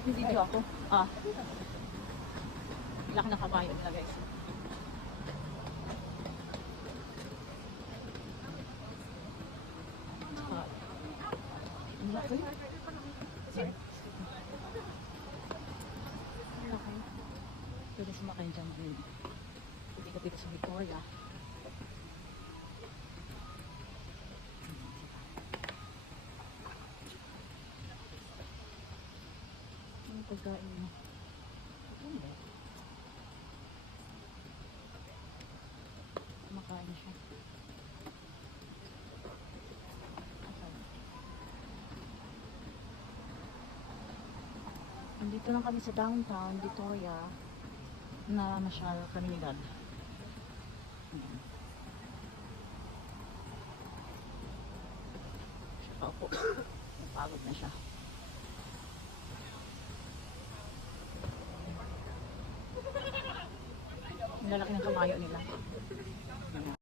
Video ako. Laki ng kabayo nila guys. Ang laki. Sorry. Ang laki. Pwede sumakay dyan din. Pwede ka dito sa Victoria. Ang pagkain mo. Makain siya. Nandito lang kami sa downtown, Victoria, na National Comunidad. Siya pa ako. Napagod na siya. Nilalaki ng kamayo nila.